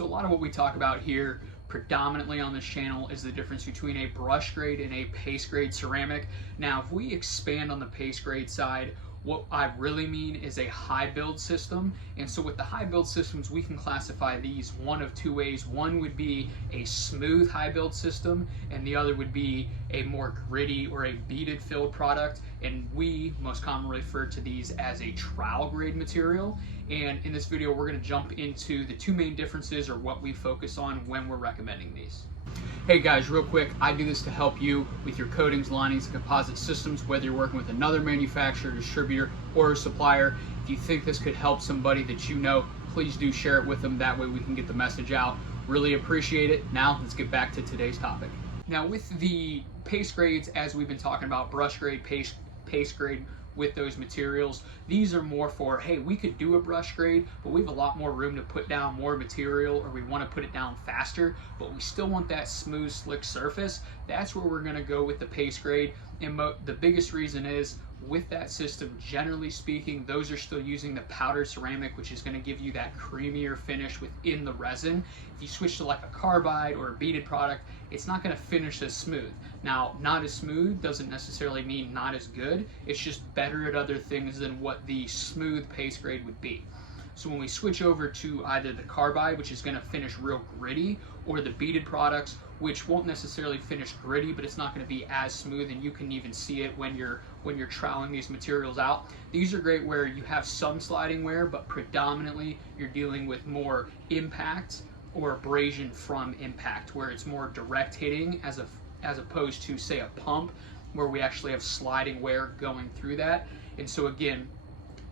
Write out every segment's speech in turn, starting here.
So a lot of what we talk about here predominantly on this channel is the difference between a brush grade and a paste grade ceramic. Now, if we expand on the paste grade side, what I really mean is a high build system. And so with the high build systems, we can classify these one of two ways. One would be a smooth high build system, and the other would be a more gritty or a beaded filled product. And we most commonly refer to these as a trowel grade material. And in this video, we're going to jump into the two main differences, or what we focus on when we're recommending these. Hey guys, real quick, I do this to help you with your coatings, linings, and composite systems, whether you're working with another manufacturer, distributor, or a supplier. If you think this could help somebody that you know, please do share it with them. That way we can get the message out. Really appreciate it. Now let's get back to today's topic. Now with the paste grades, as we've been talking about, brush grade, paste grade, with those materials, these are more for, hey, we could do a brush grade, but we have a lot more room to put down more material, or we want to put it down faster, but we still want that smooth, slick surface. That's where we're going to go with the paste grade. And the biggest reason is, with that system, generally speaking, those are still using the powdered ceramic, which is going to give you that creamier finish within the resin. If you switch to like a carbide or a beaded product, it's not going to finish as smooth. Now, not as smooth doesn't necessarily mean not as good. It's just better at other things than what the smooth paste grade would be. So when we switch over to either the carbide, which is going to finish real gritty, or the beaded products, which won't necessarily finish gritty, but it's not going to be as smooth, and you can even see it when you're troweling these materials out. These are great where you have some sliding wear, but predominantly you're dealing with more impact or abrasion from impact, where it's more direct hitting as opposed to, say, a pump, where we actually have sliding wear going through that. And so again,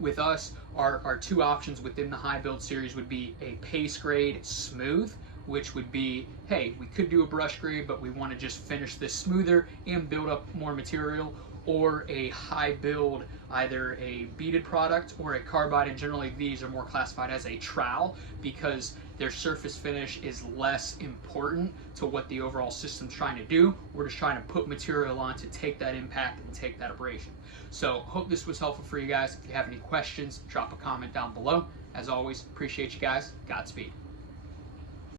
with us, our two options within the high build series would be a paste grade smooth, which would be, hey, we could do a brush grade, but we want to just finish this smoother and build up more material, or a high build, either a beaded product or a carbide, and generally these are more classified as a trowel because their surface finish is less important to what the overall system's trying to do. We're just trying to put material on to take that impact and take that abrasion. So hope this was helpful for you guys. If you have any questions, drop a comment down below. As always, appreciate you guys. Godspeed.